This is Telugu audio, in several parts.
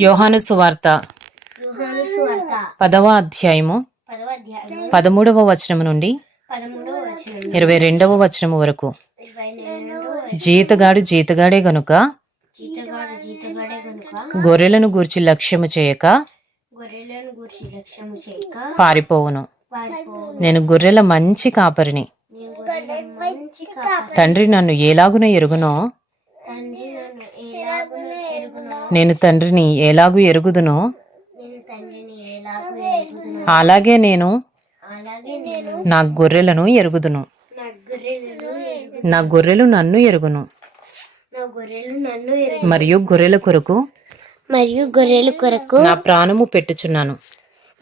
యోహాను సువార్త. పదవ అధ్యాయము. పదమూడవ వచనము నుండి ఇరవై రెండవ వచనము వరకు. జీతగాడు జీతగాడే గనుక గొర్రెలను గూర్చి లక్ష్యము చేయక పారిపోవును. పారిపోవు నేను గొర్రెల మంచి కాపరిని. తండ్రి నన్ను ఎలాగున ఎరుగునో నేను తండ్రిని ఎలాగు ఎరుగుదునో అలాగే నేను నా గొర్రెలను ఎరుగుదును. నా గొర్రెలు నన్ను ఎరుగును. మరియు గొర్రెల కొరకు మరియు గొర్రెల కొరకు నా ప్రాణము పెట్టుచున్నాను.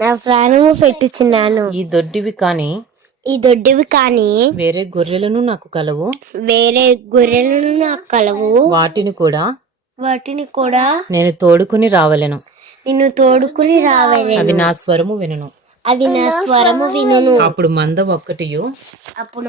నా ప్రాణము పెట్టుచున్నాను. ఈ దొడ్డివి కాని ఈ దొడ్డివి కానీ వేరే గొర్రెలను నాకు కలవు. వేరే గొర్రెలను నాకు కలవు. వాటిని కూడా వాటిని కూడా నేను తోడుకుని రావలెను. నిన్ను తోడుకుని రావాలి అవి నా స్వరము వినును. అవి నా స్వరము వినును. అప్పుడు మంద ఒక్కటియు అప్పుడు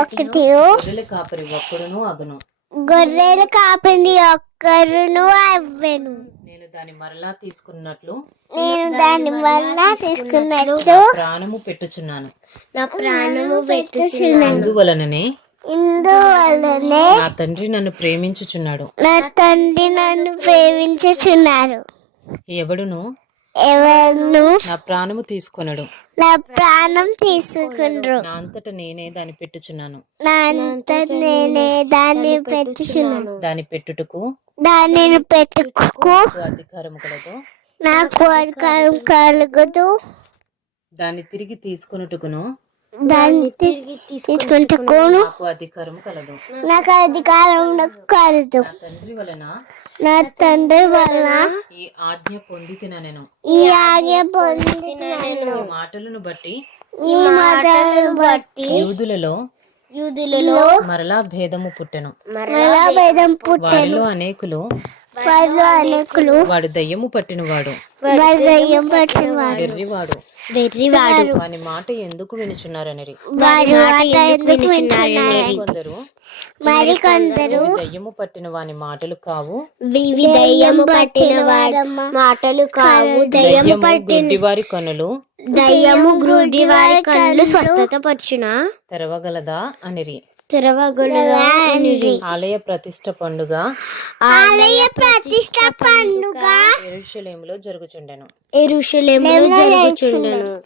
ఒకటి గొర్రెల కాపరి ఒక్కడును అగును. గొర్రెల కాపని ఒక్కరును అవ్వెను. నేను దాని మరలా తీసుకున్నట్లు నేను దాని వల్ల తీసుకున్నట్టు ప్రాణము పెట్టుచున్నాను. నా ప్రాణము పెట్టుచున్నాను. అందువలననే ఇందువలనే నా తండ్రి నన్ను ప్రేమించుచున్నాడు. నా తండ్రి నన్ను ప్రేమించుచున్నారు ఎవడును? ఎవరు నా ప్రాణము తీసుకొనడు. నా ప్రాణం తీసుకుండ్రు నా అంతట నేనే దాన్ని పెట్టుచున్నాను. నా అంత నేనే దాన్ని పెట్టుచున్నాను. దాని పెట్టుటకు దానిని పెట్టుకు నాకు అధికారము కలదు. నాకు అధికారం కలుగుతూ దాన్ని తిరిగి తీసుకొనుటకును దాన్ని తిరిగి తీసుకుంటుకోను నాకు అధికారము కలదు. నాకు అధికారం కలదు. నా తండ్రి వలన నా తండ్రి ఈ ఆజ్ఞ పొందితిన నేను? ఈ ఆజ్ఞ పొందిన నేను. ఈ మాటలను బట్టి ఈ మాటలను బట్టి యూదులలో యూదులలో మరలా భేదము పుట్టెను. మరలా భేదం పుట్ట వారిలో అనేకులు అనేకులు. వాడు దయ్యము పట్టినవాడు. వారి దయ్యం పట్టినవాడు. వెర్రివాడు. వెర్రివాడు. వాని మాట ఎందుకు వినుచున్నారనిరి వారి మాట ఎందుకు కొందరు మరి కొందరు "ఇవి దయ్యము పట్టిన వాని మాటలు కావు. ఇవి దయ్యము పట్టిన వాడు మాటలు కావు. దయ్యము పట్టిన గుడ్డివారి కనులు. దయ్యము గ్రుడి వారి కళ్ళు స్వస్థత పరచున? తెరవగలదా అనిరి. ఆలయ ప్రతిష్ట పండుగ. ఆలయ ప్రతిష్ట పండుగ. ఎరుషలేములో జరుగుచుండెను. ఎరుషలేములో జరుగుచుండెను.